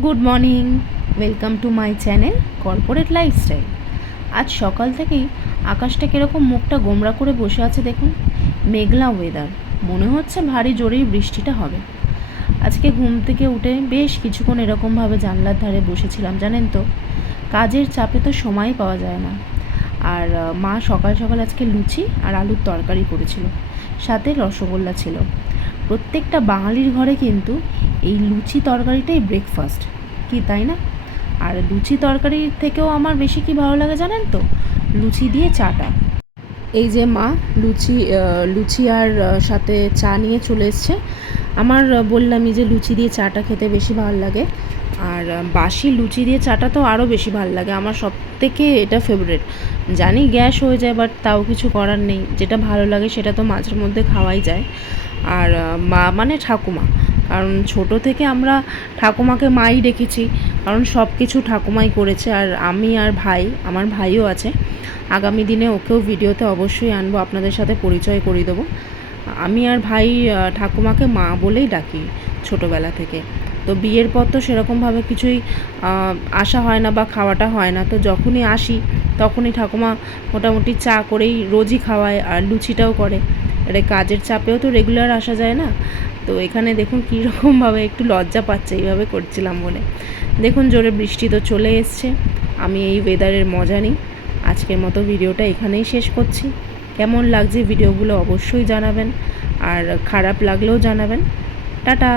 Good morning, welcome to my channel corporate lifestyle. আজ সকাল থেকেই আকাশটা কীরকম মুখটা গোমড়া করে বসে আছে দেখুন। মেঘলা ওয়েদার, মনে হচ্ছে ভারী জোরেই বৃষ্টিটা হবে। আজকে ঘুম থেকে উঠে বেশ কিছুক্ষণ এরকমভাবে জানলার ধারে বসেছিলাম, জানেন তো। কাজের চাপে তো সময় পাওয়া যায় না। আর মা সকাল সকাল আজকে লুচি আর আলুর তরকারি করেছিল, সাথে রসগোল্লা ছিল। প্রত্যেকটা বাঙালির ঘরে কিন্তু এই লুচি তরকারিটাই ব্রেকফাস্ট, কি তাই না? আর লুচি তরকারির থেকেও আমার বেশি কি ভালো লাগে জানেন তো, লুচি দিয়ে চাটা। এই যে মা লুচি আর সাথে চা নিয়ে চলে এসছে। আমার বললামই যে লুচি দিয়ে চাটা খেতে বেশি ভালো লাগে। আর বাসি লুচি দিয়ে চাটা তো আরও বেশি ভালো লাগে, আমার সব থেকে এটা ফেভারিট। জানি গ্যাস হয়ে যায়, বাট তাও কিছু করার নেই, যেটা ভালো লাগে সেটা তো মাঝের মধ্যে খাওয়াই যায়। আর মা মানে ঠাকুমা, কারণ ছোট থেকে আমরা ঠাকুমাকে মাই ডেকেছি, কারণ সব কিছু ঠাকুমাই করেছে। আর আমি আর ভাই, আমার ভাইও আছে, আগামী দিনে ওকেও ভিডিওতে অবশ্যই আনবো, আপনাদের সাথে পরিচয় করিয়ে দেবো। আমি আর ভাই ঠাকুমাকে মা বলেই ডাকি ছোটোবেলা থেকে। তো বিয়ের পর তো সেরকমভাবে কিছুই আসা হয় না বা খাওয়াটা হয় না, তো যখনই আসি তখনই ঠাকুমা মোটামুটি চা করেই রোজই খাওয়ায়, আর লুচিটাও করে। আরে কাজের চাপেও তো রেগুলার আসা যায় না। তো এখানে দেখুন কীরকমভাবে একটু লজ্জা পাচ্ছে এইভাবে করছিলাম বলে। দেখুন জোরে বৃষ্টি তো চলে এসছে, আমি এই ওয়েদারের মজা নিই। আজকের মতো ভিডিওটা এখানেই শেষ করছি। কেমন লাগছে ভিডিওগুলো অবশ্যই জানাবেন, আর খারাপ লাগলেও জানাবেন। টাটা।